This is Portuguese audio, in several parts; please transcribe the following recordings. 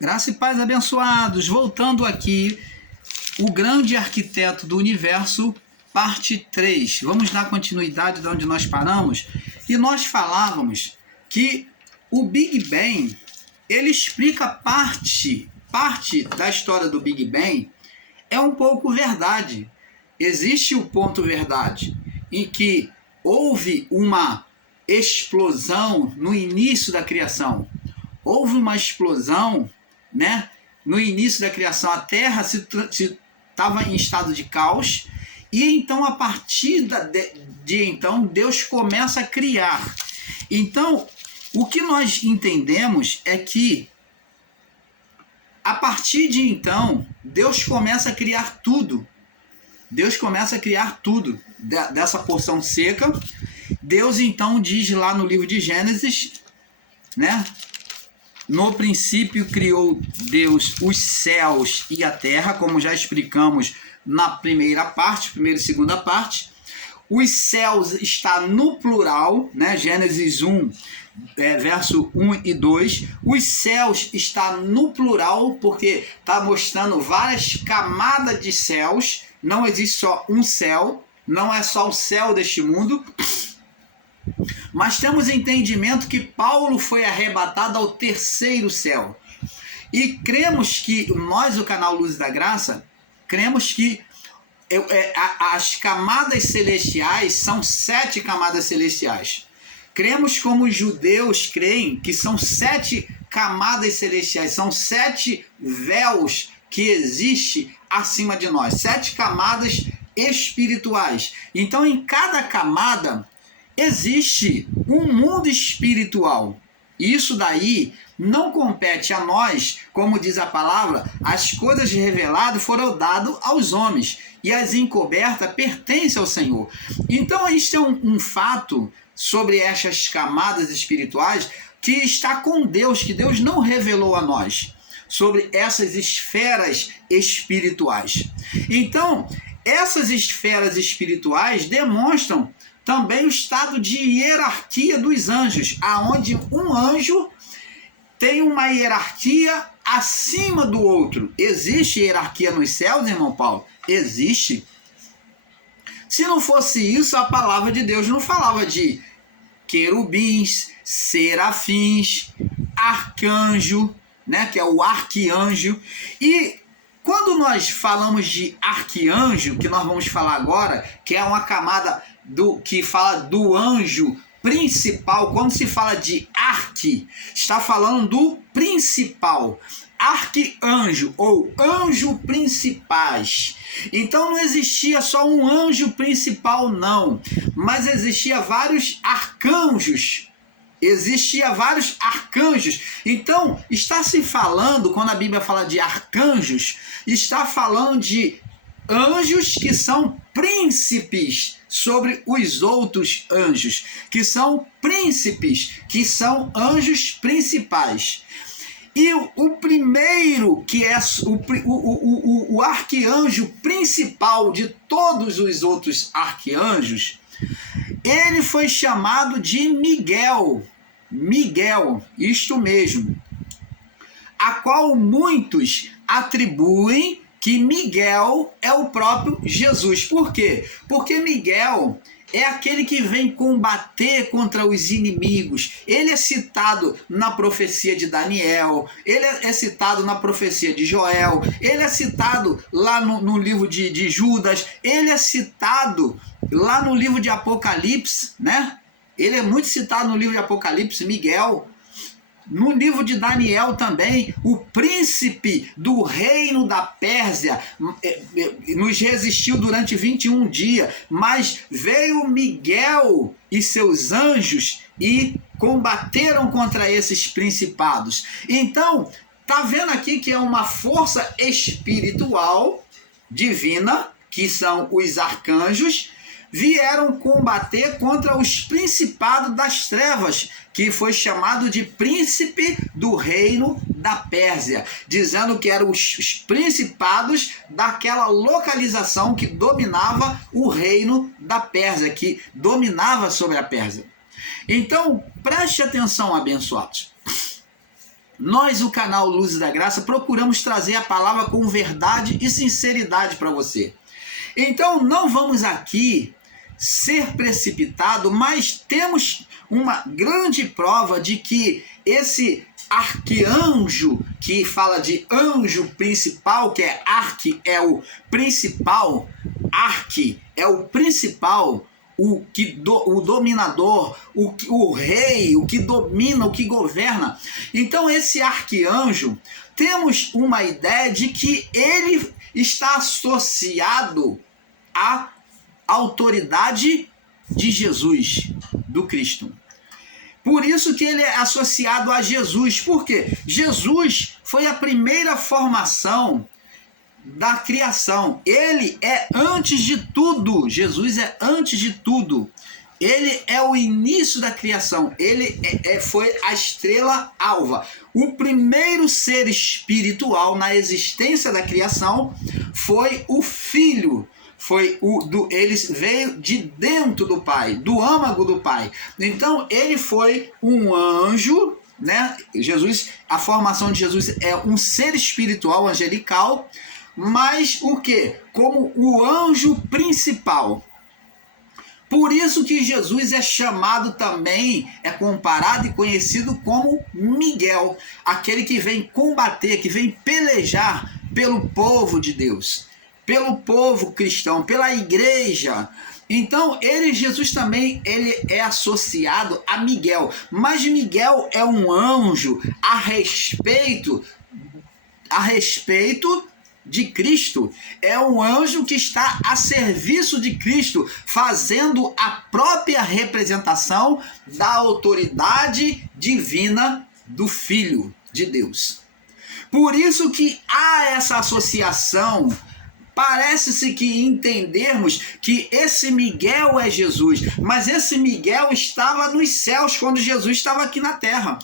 Graça e paz, abençoados. Voltando aqui, o grande arquiteto do universo, parte 3. Vamos dar continuidade de onde nós paramos. E nós falávamos que o Big Bang, ele explica parte da história do Big Bang, é um pouco verdade. Existe o ponto verdade, em que houve uma explosão no início da criação. Houve uma explosão, né? No início da criação, a Terra estava em estado de caos, e então, a partir de então, Deus começa a criar. Então, o que nós entendemos é que, a partir de então, Deus começa a criar tudo. Deus começa a criar tudo dessa porção seca. Deus, então, diz lá no livro de Gênesis, né? No princípio criou Deus os céus e a terra, como já explicamos na primeira e segunda parte. Os céus está no plural, né? Gênesis 1, verso 1 e 2. Os céus está no plural, porque está mostrando várias camadas de céus. Não existe só um céu, não é só o céu deste mundo. Mas temos entendimento que Paulo foi arrebatado ao terceiro céu. E cremos que, nós, o canal Luz da Graça, cremos que as camadas celestiais são 7 camadas celestiais. Cremos como os judeus creem que são 7 camadas celestiais, são 7 véus que existem acima de nós, 7 camadas espirituais. Então, em cada camada existe um mundo espiritual. Isso daí não compete a nós, como diz a palavra, as coisas reveladas foram dadas aos homens, e as encobertas pertencem ao Senhor. Então, isto é um fato sobre estas camadas espirituais que está com Deus, que Deus não revelou a nós, sobre essas esferas espirituais. Então, essas esferas espirituais demonstram também o estado de hierarquia dos anjos, aonde um anjo tem uma hierarquia acima do outro. Existe hierarquia nos céus, irmão Paulo? Existe. Se não fosse isso, a palavra de Deus não falava de querubins, serafins, arcanjo, né, que é o arquianjo. E quando nós falamos de arquianjo, que nós vamos falar agora, que é uma camada que fala do anjo principal, quando se fala de arqui, está falando do principal, arquianjo ou anjo principais. Então não existia só um anjo principal, não, mas existia vários arcanjos. Então, está se falando, quando a Bíblia fala de arcanjos, está falando de anjos que são príncipes sobre os outros anjos, que são príncipes, que são anjos principais. E o primeiro, que é o arquianjo principal de todos os outros arquianjos, ele foi chamado de Miguel. Miguel, isto mesmo. A qual muitos atribuem que Miguel é o próprio Jesus. Por quê? Porque Miguel é aquele que vem combater contra os inimigos. Ele é citado na profecia de Daniel, ele é citado na profecia de Joel, ele é citado lá no livro de Judas, ele é citado lá no livro de Apocalipse, né? Ele é muito citado no livro de Apocalipse, Miguel. No livro de Daniel também, o príncipe do reino da Pérsia nos resistiu durante 21 dias, mas veio Miguel e seus anjos e combateram contra esses principados. Então, tá vendo aqui que é uma força espiritual divina, que são os arcanjos, vieram combater contra os principados das trevas, que foi chamado de príncipe do reino da Pérsia, dizendo que eram os principados daquela localização que dominava o reino da Pérsia, que dominava sobre a Pérsia. Então, preste atenção, abençoados. nós, o canal Luzes da Graça, procuramos trazer a palavra com verdade e sinceridade para você. Então, não vamos aqui ser precipitado, mas temos uma grande prova de que esse arcanjo, que fala de anjo principal, que é arque, é o principal, arque é o principal, o dominador, o rei, o que domina, o que governa. Então esse arcanjo, temos uma ideia de que ele está associado à autoridade de Jesus, do Cristo. Por isso que ele é associado a Jesus. Por quê? Jesus foi a primeira formação da criação. Ele é antes de tudo. Jesus é antes de tudo. Ele é o início da criação. Ele foi a estrela alva. O primeiro ser espiritual na existência da criação foi o Filho. Ele veio de dentro do Pai, do âmago do Pai. Então ele foi um anjo, né? Jesus, a formação de Jesus é um ser espiritual, angelical, mas o quê? Como o anjo principal. Por isso que Jesus é chamado também, é comparado e conhecido como Miguel, aquele que vem combater, que vem pelejar pelo povo de Deus, pelo povo cristão, pela igreja. Então, Jesus também ele é associado a Miguel, mas Miguel é um anjo a respeito de Cristo. É um anjo que está a serviço de Cristo, fazendo a própria representação da autoridade divina do Filho de Deus. Por isso que há essa associação. Parece-se que entendermos que esse Miguel é Jesus, mas esse Miguel estava nos céus quando Jesus estava aqui na terra.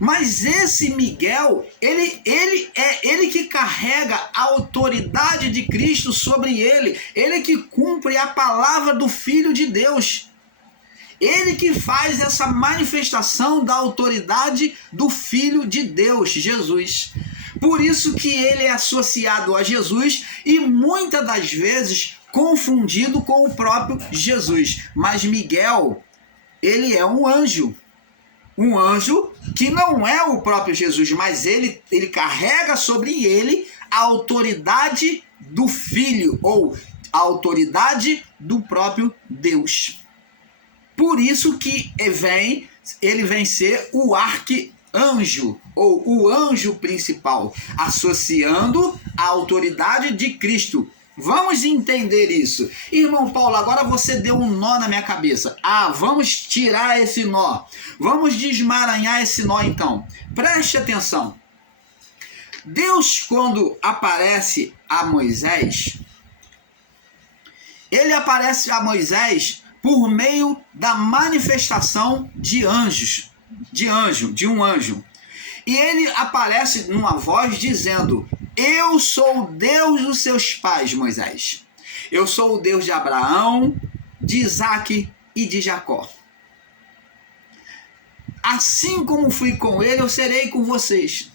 Mas esse Miguel, ele que carrega a autoridade de Cristo sobre ele, ele que cumpre a palavra do Filho de Deus. Ele que faz essa manifestação da autoridade do Filho de Deus, Jesus. Por isso que ele é associado a Jesus e muitas das vezes confundido com o próprio Jesus. Mas Miguel, ele é um anjo. Um anjo que não é o próprio Jesus, mas ele carrega sobre ele a autoridade do Filho, ou a autoridade do próprio Deus. Por isso que ele vem ser o arcanjo, ou o anjo principal, associando a autoridade de Cristo. Vamos entender isso. Irmão Paulo, agora você deu um nó na minha cabeça. Vamos tirar esse nó. Vamos desmaranhar esse nó então. Preste atenção. Deus, quando aparece a Moisés, ele aparece a Moisés por meio da manifestação de um anjo. E ele aparece numa voz dizendo: eu sou o Deus dos seus pais, Moisés. Eu sou o Deus de Abraão, de Isaque e de Jacó. Assim como fui com ele, eu serei com vocês.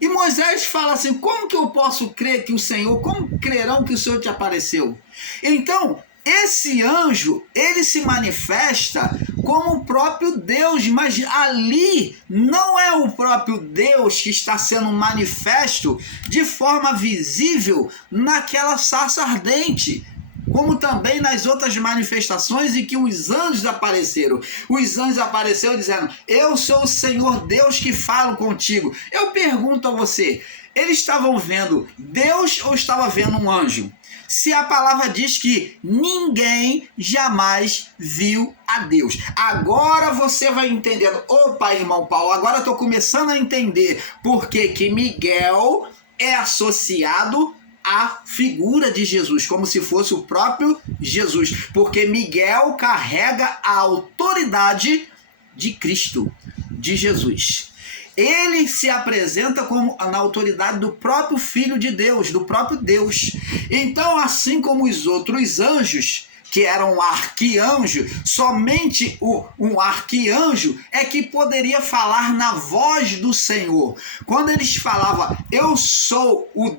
E Moisés fala assim: como que eu posso crer que o Senhor, como crerão que o Senhor te apareceu? Então, esse anjo, ele se manifesta como o próprio Deus, mas ali não é o próprio Deus que está sendo manifesto de forma visível naquela sarça ardente, como também nas outras manifestações em que os anjos apareceram. Os anjos apareceram dizendo: eu sou o Senhor Deus que falo contigo. Eu pergunto a você, eles estavam vendo Deus ou estavam vendo um anjo? Se a palavra diz que ninguém jamais viu a Deus. Agora você vai entendendo. Opa, irmão Paulo, agora eu estou começando a entender por que Miguel é associado à figura de Jesus, como se fosse o próprio Jesus. Porque Miguel carrega a autoridade de Cristo, de Jesus. Ele se apresenta como na autoridade do próprio Filho de Deus, do próprio Deus. Então, assim como os outros anjos que era um arquianjo, somente um arquianjo é que poderia falar na voz do Senhor. Quando eles falavam, eu sou o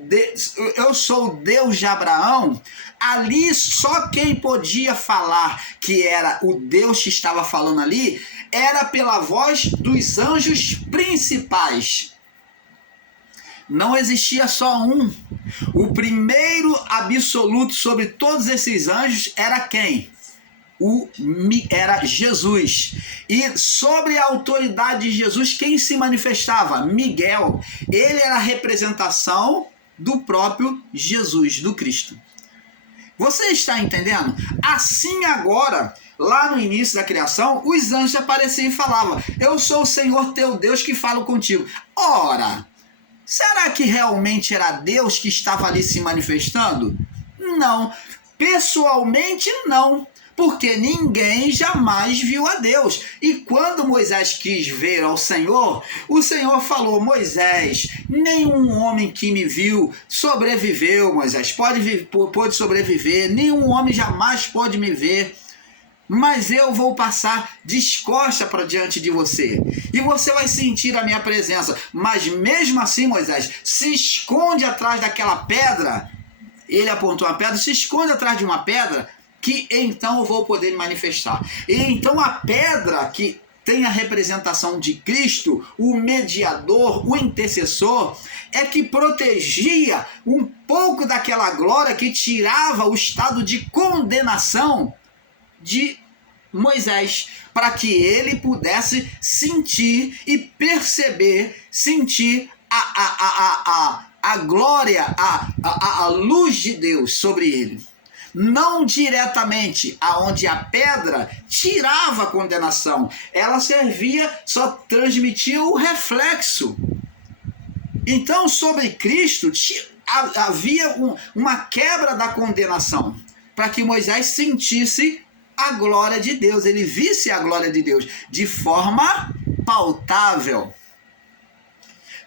Deus de Abraão, ali só quem podia falar que era o Deus que estava falando ali, era pela voz dos anjos principais. Não existia só um. O primeiro absoluto sobre todos esses anjos era quem? Era Jesus. E sobre a autoridade de Jesus, quem se manifestava? Miguel. Ele era a representação do próprio Jesus, do Cristo. Você está entendendo? Assim agora, lá no início da criação, os anjos apareciam e falavam, eu sou o Senhor teu Deus que falo contigo. Ora, será que realmente era Deus que estava ali se manifestando? Não. Pessoalmente, não. Porque ninguém jamais viu a Deus. E quando Moisés quis ver ao Senhor, o Senhor falou, Moisés, nenhum homem que me viu sobreviveu, Moisés, pode sobreviver, nenhum homem jamais pode me ver, mas eu vou passar descosta para diante de você, e você vai sentir a minha presença, mas mesmo assim, Moisés, se esconde atrás daquela pedra, ele apontou a pedra, se esconde atrás de uma pedra, que então eu vou poder me manifestar. E então a pedra que tem a representação de Cristo, o mediador, o intercessor, é que protegia um pouco daquela glória que tirava o estado de condenação de Moisés, para que ele pudesse sentir e perceber, sentir a glória, a luz de Deus sobre ele. Não diretamente aonde a pedra tirava a condenação, ela servia, só transmitia o reflexo. Então sobre Cristo havia uma quebra da condenação, para que Moisés sentisse a glória de Deus, ele visse a glória de Deus de forma palpável.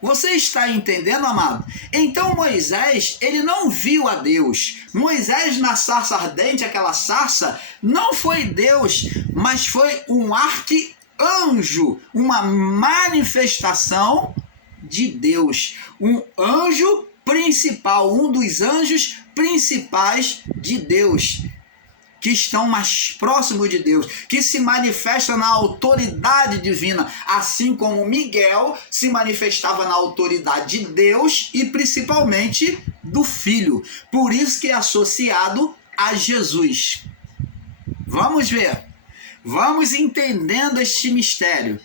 Você está entendendo, amado? Então Moisés, ele não viu a Deus. Moisés na sarça ardente, aquela sarça, não foi Deus, mas foi um arcanjo, uma manifestação de Deus. Um anjo principal, um dos anjos principais de Deus, que estão mais próximos de Deus, que se manifestam na autoridade divina, assim como Miguel se manifestava na autoridade de Deus e principalmente do Filho. Por isso que é associado a Jesus. Vamos ver. Vamos entendendo este mistério.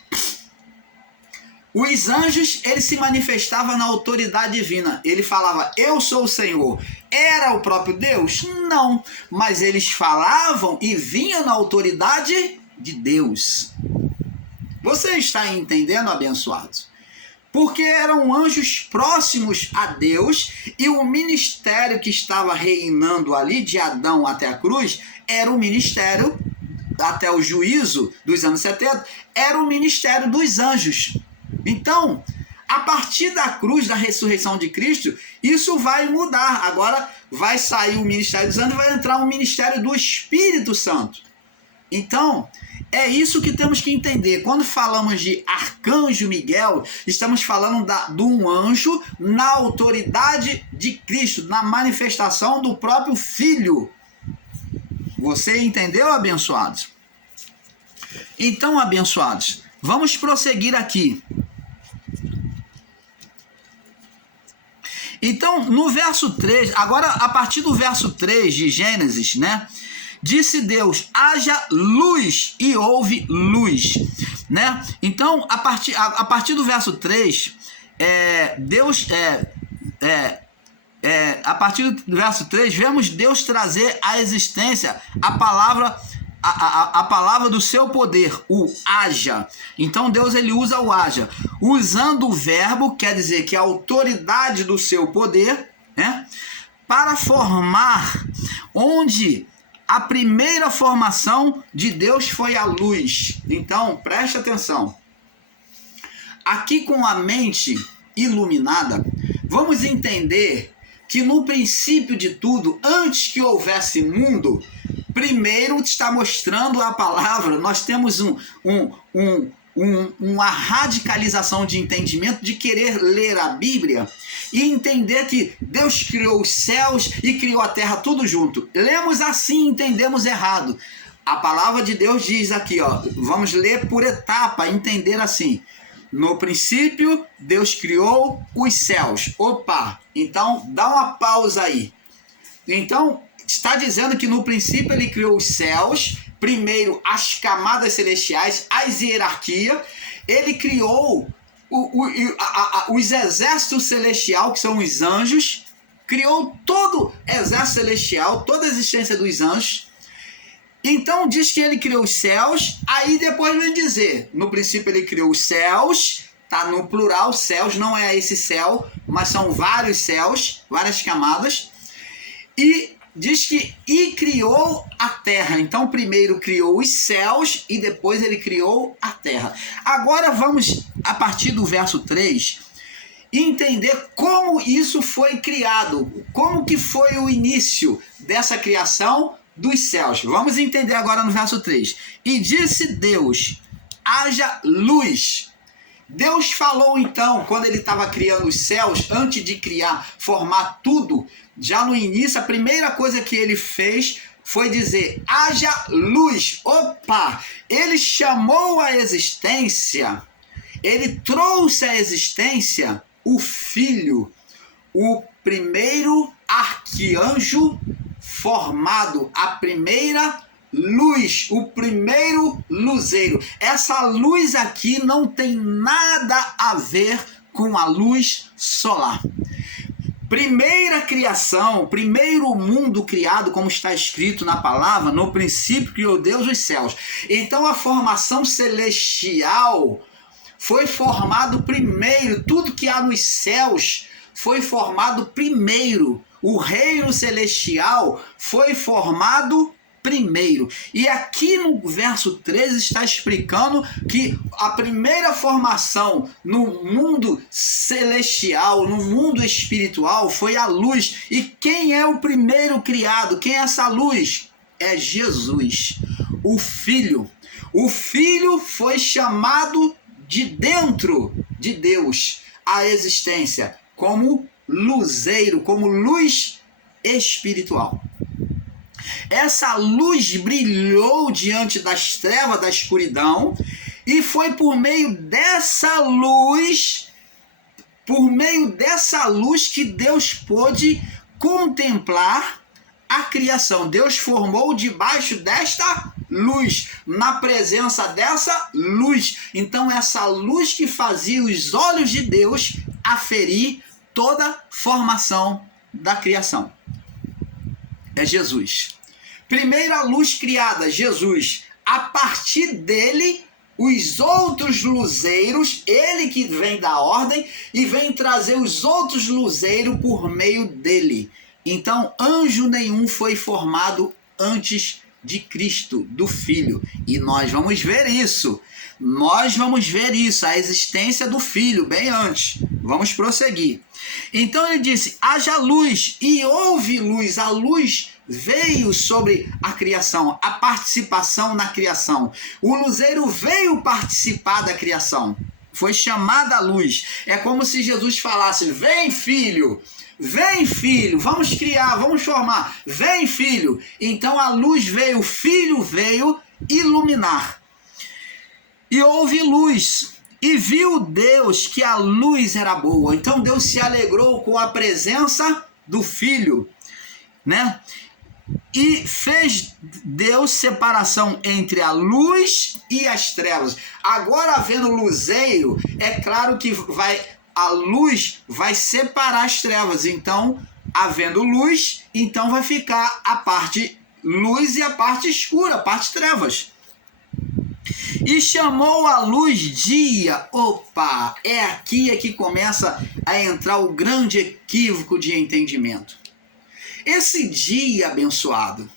Os anjos, eles se manifestavam na autoridade divina. Ele falava, eu sou o Senhor. Era o próprio Deus? Não. Mas eles falavam e vinham na autoridade de Deus. Você está entendendo, abençoados? Porque eram anjos próximos a Deus e o ministério que estava reinando ali, de Adão até a cruz, era o ministério, até o juízo dos anos 70, era o ministério dos anjos. Então, a partir da cruz, da ressurreição de Cristo, isso vai mudar. Agora vai sair o ministério dos anjos e vai entrar o ministério do Espírito Santo. Então, é isso que temos que entender. Quando falamos de arcanjo Miguel, estamos falando de um anjo na autoridade de Cristo, na manifestação do próprio Filho. Você entendeu, abençoados? Então, abençoados, vamos prosseguir aqui. Então, no verso 3, agora a partir do verso 3 de Gênesis, né? Disse Deus, haja luz, e houve luz, né? Então, a partir do verso 3, a partir do verso 3, vemos Deus trazer à existência a palavra do seu poder, o haja. Então Deus, ele usa o haja, usando o verbo, quer dizer que a autoridade do seu poder, né, para formar, onde a primeira formação de Deus foi a luz. Então preste atenção, aqui com a mente iluminada, vamos entender que no princípio de tudo, antes que houvesse mundo, primeiro está mostrando a palavra, nós temos uma radicalização de entendimento de querer ler a Bíblia e entender que Deus criou os céus e criou a terra tudo junto. Lemos assim, entendemos errado. A palavra de Deus diz aqui, ó, vamos ler por etapa, entender assim. No princípio, Deus criou os céus. Opa, então dá uma pausa aí. Então, está dizendo que no princípio ele criou os céus, primeiro as camadas celestiais, as hierarquias, ele criou os exércitos celestiais, que são os anjos, criou todo o exército celestial, toda a existência dos anjos. Então diz que ele criou os céus, aí depois vem dizer, no princípio ele criou os céus, tá no plural, céus, não é esse céu, mas são vários céus, várias camadas, e diz que criou a terra. Então primeiro criou os céus e depois ele criou a terra. Agora vamos, a partir do verso 3, entender como isso foi criado, como que foi o início dessa criação dos céus. Vamos entender agora no verso 3. E disse Deus, haja luz. Deus falou então, quando ele estava criando os céus, antes de criar, formar tudo, já no início, a primeira coisa que ele fez foi dizer, haja luz. Opa! Ele chamou a existência, ele trouxe à existência o Filho, o primeiro arcanjo formado, a primeira luz, o primeiro luzeiro. Essa luz aqui não tem nada a ver com a luz solar. Primeira criação, primeiro mundo criado, como está escrito na palavra, no princípio criou Deus os céus. Então a formação celestial foi formado primeiro, tudo que há nos céus foi formado primeiro. O reino celestial foi formado primeiro. E aqui no verso 13 está explicando que a primeira formação no mundo celestial, no mundo espiritual, foi a luz. E quem é o primeiro criado? Quem é essa luz? É Jesus, o Filho. O Filho foi chamado de dentro de Deus à existência como luzeiro, como luz espiritual. Essa luz brilhou diante das trevas, da escuridão, e foi por meio dessa luz que Deus pôde contemplar a criação. Deus formou debaixo desta luz, na presença dessa luz. Então essa luz que fazia os olhos de Deus aferir toda a formação da criação. É Jesus. Primeira luz criada, Jesus. A partir dele, os outros luzeiros, ele que vem da ordem e vem trazer os outros luzeiros por meio dele. Então, anjo nenhum foi formado antes de Cristo, do Filho. E nós vamos ver isso. Nós vamos ver isso, a existência do Filho, bem antes. Vamos prosseguir. Então ele disse, haja luz, e houve luz. A luz veio sobre a criação, a participação na criação. O luzeiro veio participar da criação. Foi chamada a luz. É como se Jesus falasse, vem filho, vamos criar, vamos formar. Vem filho. Então a luz veio, o Filho veio iluminar. E houve luz, e viu Deus que a luz era boa. Então Deus se alegrou com a presença do Filho, né? E fez Deus separação entre a luz e as trevas. Agora, havendo luzeiro, é claro que a luz vai separar as trevas. Então, havendo luz, então vai ficar a parte luz e a parte escura, a parte trevas. E chamou a luz dia. Opa, é aqui que começa a entrar o grande equívoco de entendimento. Esse dia abençoado,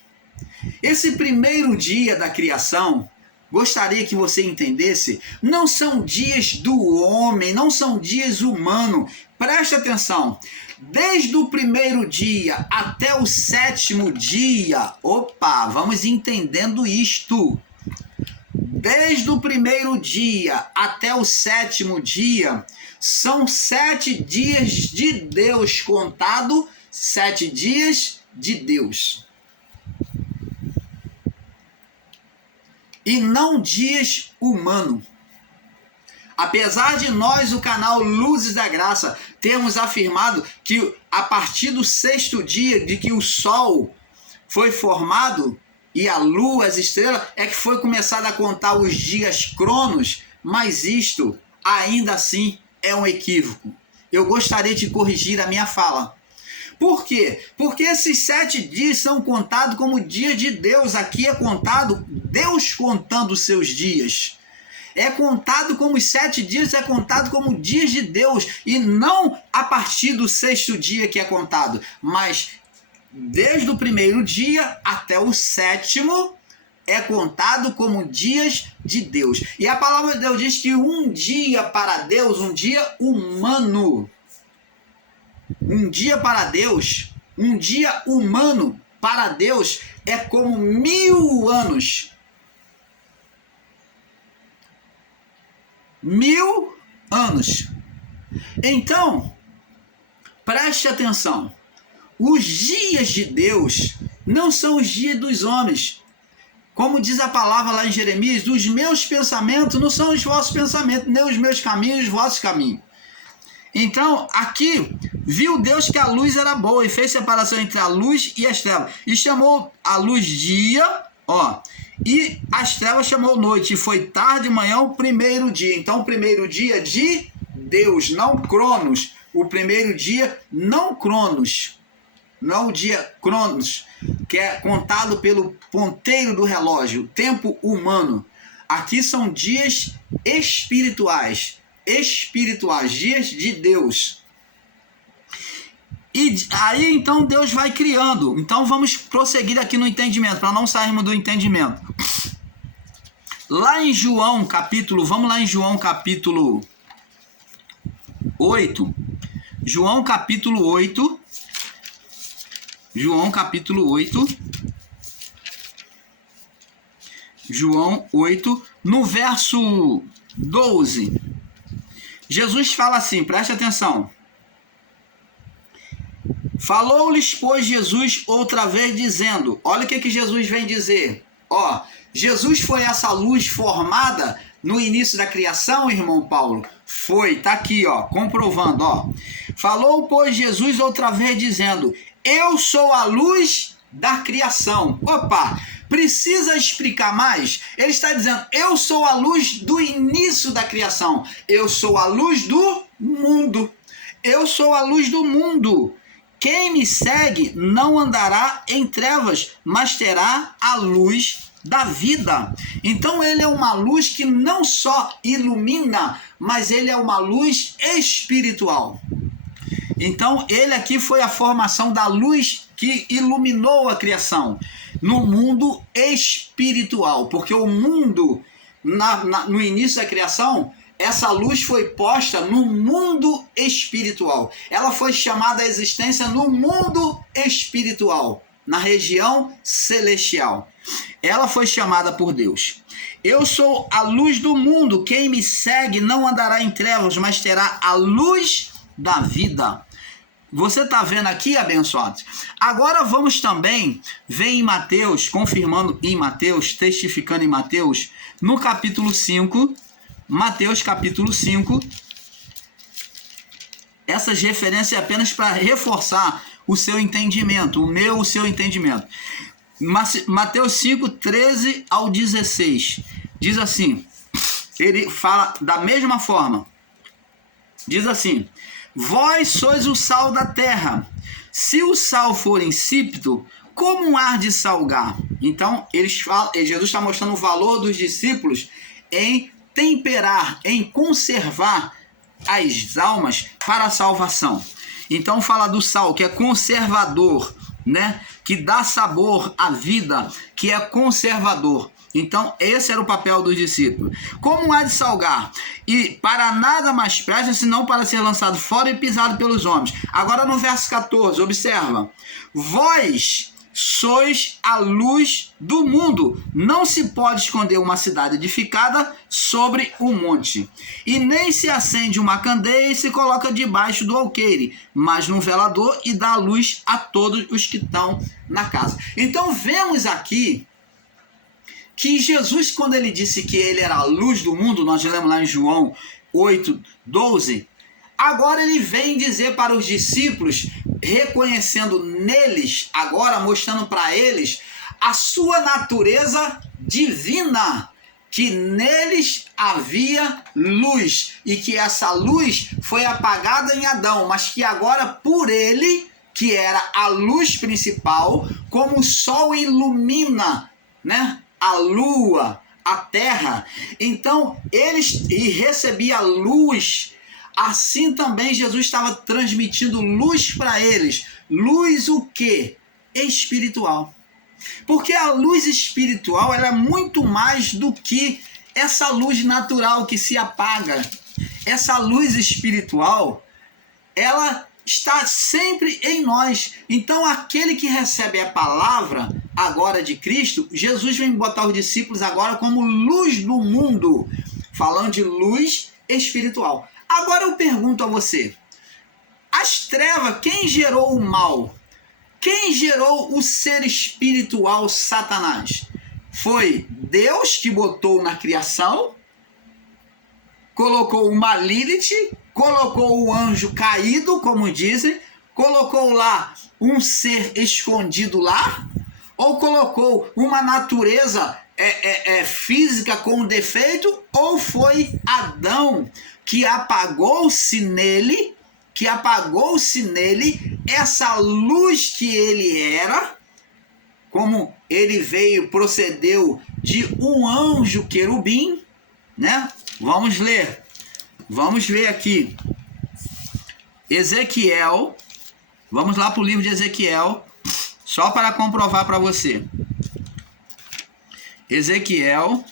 esse primeiro dia da criação, gostaria que você entendesse, não são dias do homem, não são dias humanos. Preste atenção, desde o primeiro dia até o sétimo dia. Opa, vamos entendendo isto. Desde o primeiro dia até o sétimo dia, são 7 dias de Deus contado, 7 dias de Deus. E não dias humanos. Apesar de nós, o canal Luzes da Graça, termos afirmado que a partir do 6º dia de que o Sol foi formado, e a Lua, as estrelas, é que foi começado a contar os dias cronos, mas isto, ainda assim, é um equívoco. Eu gostaria de corrigir a minha fala. Por quê? Porque esses 7 dias são contados como dia de Deus. Aqui é contado Deus contando os seus dias. É contado como os 7 dias, é contado como dias de Deus. E não a partir do 6º dia que é contado, mas desde o primeiro dia até o 7º é contado como dias de Deus. E a palavra de Deus diz que um dia para Deus, um dia humano, um dia para Deus, um dia humano para Deus é como 1000 anos. 1000 anos. Então, preste atenção. Os dias de Deus não são os dias dos homens. Como diz a palavra lá em Jeremias, dos meus pensamentos não são os vossos pensamentos, nem os meus caminhos, os vossos caminhos. Então, aqui, viu Deus que a luz era boa e fez separação entre a luz e as trevas. E chamou a luz dia, e as trevas chamou noite. E foi tarde e manhã o primeiro dia. Então, o primeiro dia de Deus, não Cronos. O primeiro dia, não Cronos. Não o dia Cronos, que é contado pelo ponteiro do relógio, tempo humano. Aqui são dias espirituais, dias de Deus. E aí então Deus vai criando. Então vamos prosseguir aqui no entendimento, para não sairmos do entendimento. Lá em João capítulo, vamos lá em João capítulo 8. João capítulo 8. João capítulo 8. João 8, no verso 12. Jesus fala assim, preste atenção. Falou-lhes, pois, Jesus outra vez dizendo, olha o que Jesus vem dizer. Jesus foi essa luz formada no início da criação, irmão Paulo? Foi, tá aqui, comprovando, Falou, pois, Jesus outra vez dizendo, eu sou a luz da criação. Opa, precisa explicar mais? Ele está dizendo, eu sou a luz do início da criação. Eu sou a luz do mundo. Eu sou a luz do mundo. Quem me segue não andará em trevas, mas terá a luz da vida. Então ele é uma luz que não só ilumina, mas ele é uma luz espiritual. Então ele aqui foi a formação da luz que iluminou a criação no mundo espiritual, porque o mundo, no início da criação, essa luz foi posta no mundo espiritual. Ela foi chamada à existência no mundo espiritual, na região celestial. Ela foi chamada por Deus. Eu sou a luz do mundo. Quem me segue não andará em trevas, mas terá a luz da vida. Você está vendo aqui, abençoados? Agora vamos também ver em Mateus, confirmando em Mateus, testificando em Mateus, no capítulo 5, Mateus capítulo 5, essas referências apenas para reforçar o seu entendimento, o seu entendimento. Mateus 5, 13 ao 16, diz assim, ele fala da mesma forma, diz assim, vós sois o sal da terra, se o sal for insípido, como há de salgar? Então, Jesus está mostrando o valor dos discípulos em temperar, em conservar as almas para a salvação. Então fala do sal, que é conservador, né? Que dá sabor à vida, que é conservador. Então, esse era o papel dos discípulos. Como há de salgar? E para nada mais presta, senão para ser lançado fora e pisado pelos homens. Agora no verso 14, observa. Vós sois a luz do mundo. Não se pode esconder uma cidade edificada sobre um monte. E nem se acende uma candeia e se coloca debaixo do alqueire, mas num velador e dá luz a todos os que estão na casa. Então vemos aqui que Jesus, quando ele disse que ele era a luz do mundo, nós lemos lá em João 8:12, agora ele vem dizer para os discípulos, reconhecendo neles, agora mostrando para eles a sua natureza divina, que neles havia luz e que essa luz foi apagada em Adão, mas que agora por ele, que era a luz principal, como o sol ilumina, né, a lua, a terra, então eles recebia luz. Assim também Jesus estava transmitindo luz para eles. Luz o quê? Espiritual. Porque a luz espiritual ela é muito mais do que essa luz natural que se apaga. Essa luz espiritual, ela está sempre em nós. Então aquele que recebe a palavra agora de Cristo, Jesus vem botar os discípulos agora como luz do mundo, falando de luz espiritual. Agora eu pergunto a você, as trevas, quem gerou o mal? Quem gerou o ser espiritual Satanás? Foi Deus que botou na criação, colocou uma Lilith, colocou o anjo caído, como dizem, colocou lá um ser escondido lá, ou colocou uma natureza física com defeito, ou foi Adão que apagou-se nele essa luz que ele era, como ele veio, procedeu de um anjo querubim, né? Vamos ver aqui, Ezequiel, vamos lá para o livro de Ezequiel, só para comprovar para você. Ezequiel,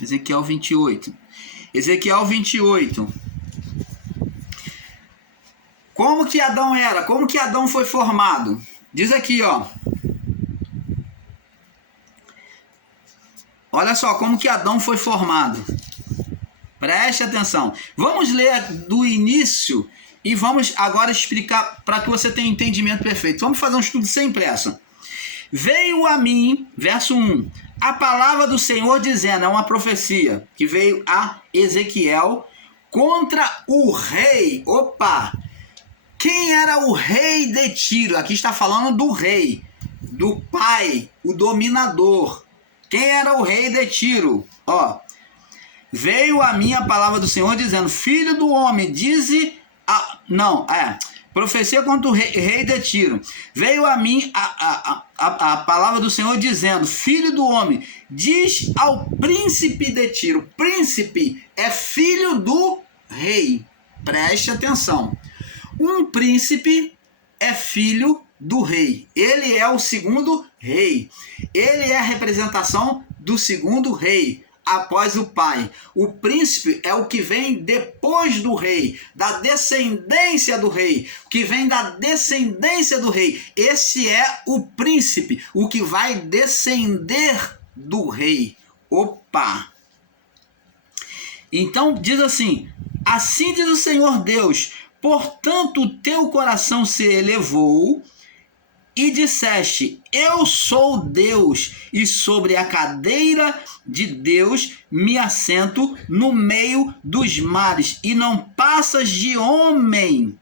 Ezequiel 28. Ezequiel 28. Como que Adão era? Como que Adão foi formado? Diz aqui, ó. Olha só como que Adão foi formado. Preste atenção. Vamos ler do início e vamos agora explicar para que você tenha um entendimento perfeito. Vamos fazer um estudo sem pressa. Veio a mim, verso 1, a palavra do Senhor dizendo, é uma profecia que veio a Ezequiel contra o rei. Opa! Quem era o rei de Tiro? Aqui está falando do rei, do pai, o dominador. Quem era o rei de Tiro? Ó, veio a mim a palavra do Senhor dizendo, filho do homem, profecia contra o rei de Tiro. Veio a mim a palavra do Senhor dizendo, filho do homem, diz ao príncipe de Tiro. Príncipe é filho do rei. Preste atenção. Um príncipe é filho do rei. Ele é o segundo rei. Ele é a representação do segundo rei, após o pai. O príncipe é o que vem depois do rei, da descendência do rei, que vem da descendência do rei. Esse é o príncipe, o que vai descender do rei. Opa! Então diz assim, assim diz o Senhor Deus, portanto o teu coração se elevou e disseste, eu sou Deus, e sobre a cadeira de Deus me assento no meio dos mares, e não passas de homem,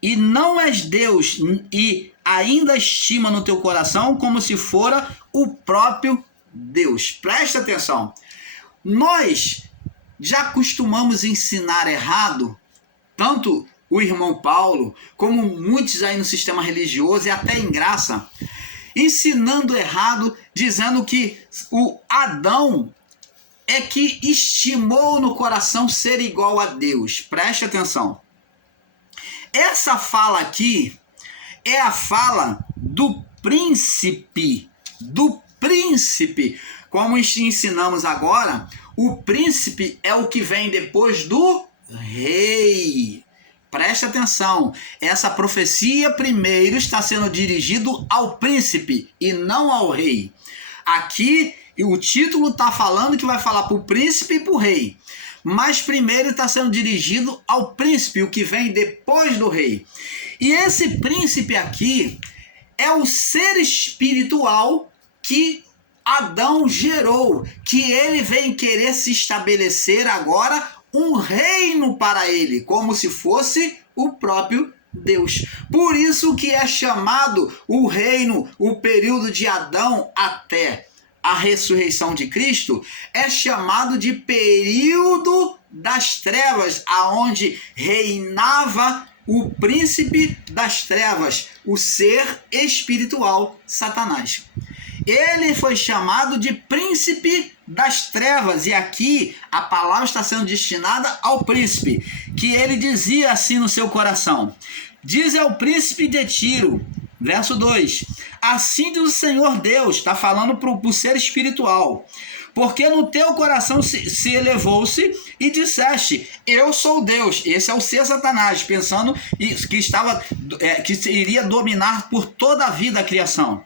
e não és Deus, e ainda estima no teu coração como se fora o próprio Deus. Presta atenção, nós já costumamos ensinar errado, tanto o irmão Paulo, como muitos aí no sistema religioso e até em graça, ensinando errado, dizendo que o Adão é que estimou no coração ser igual a Deus. Preste atenção. Essa fala aqui é a fala do príncipe. Como ensinamos agora, o príncipe é o que vem depois do rei. Preste atenção, essa profecia primeiro está sendo dirigido ao príncipe e não ao rei. Aqui o título está falando que vai falar para o príncipe e para o rei. Mas primeiro está sendo dirigido ao príncipe, o que vem depois do rei. E esse príncipe aqui é o ser espiritual que Adão gerou, que ele vem querer se estabelecer agora um reino para ele, como se fosse o próprio Deus. Por isso que é chamado o reino, o período de Adão até a ressurreição de Cristo, é chamado de período das trevas, aonde reinava o príncipe das trevas, o ser espiritual Satanás. Ele foi chamado de príncipe das trevas, e aqui a palavra está sendo destinada ao príncipe, que ele dizia assim no seu coração: diz ao príncipe de Tiro, verso 2, assim diz o Senhor Deus, está falando para o ser espiritual, porque no teu coração se elevou-se e disseste, eu sou Deus. Esse é o ser Satanás, pensando que iria dominar por toda a vida a criação.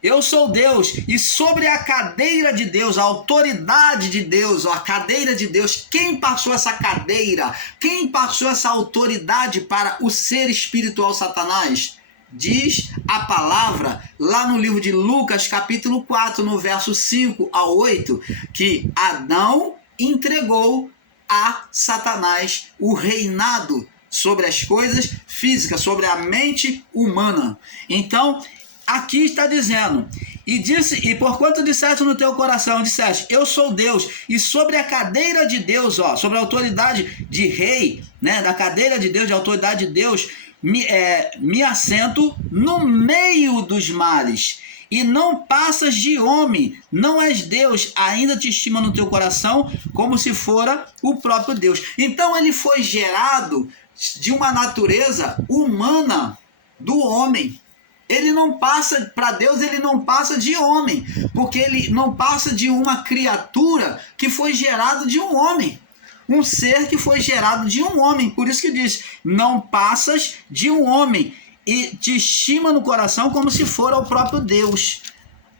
Eu sou Deus, e sobre a cadeira de Deus, a autoridade de Deus, a cadeira de Deus, quem passou essa cadeira? Quem passou essa autoridade para o ser espiritual Satanás? Diz a palavra lá no livro de Lucas, capítulo 4, no verso 5 a 8, que Adão entregou a Satanás o reinado sobre as coisas físicas, sobre a mente humana. Então, aqui está dizendo, e porquanto disseste no teu coração, disseste, eu sou Deus, e sobre a cadeira de Deus, sobre a autoridade de rei, né, da cadeira de Deus, de autoridade de Deus, me assento no meio dos mares, e não passas de homem, não és Deus, ainda te estima no teu coração, como se fora o próprio Deus. Então ele foi gerado de uma natureza humana do homem. Ele não passa, para Deus ele não passa de homem, porque ele não passa de uma criatura que foi gerado de um homem. Um ser que foi gerado de um homem. Por isso que diz, não passas de um homem. E te estima no coração como se for o próprio Deus.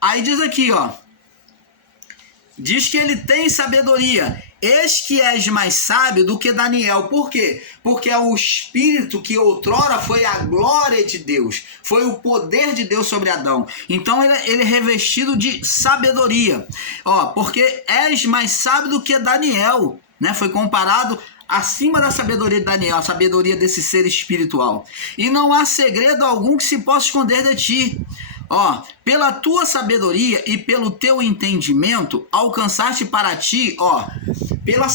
Aí diz aqui, diz que ele tem sabedoria. Eis que és mais sábio do que Daniel. Por quê? Porque é o Espírito que outrora foi a glória de Deus. Foi o poder de Deus sobre Adão. Então ele é revestido de sabedoria. Porque és mais sábio do que Daniel. Né? Foi comparado acima da sabedoria de Daniel, a sabedoria desse ser espiritual. E não há segredo algum que se possa esconder de ti. Pela tua sabedoria e pelo teu entendimento, alcançaste para ti, pela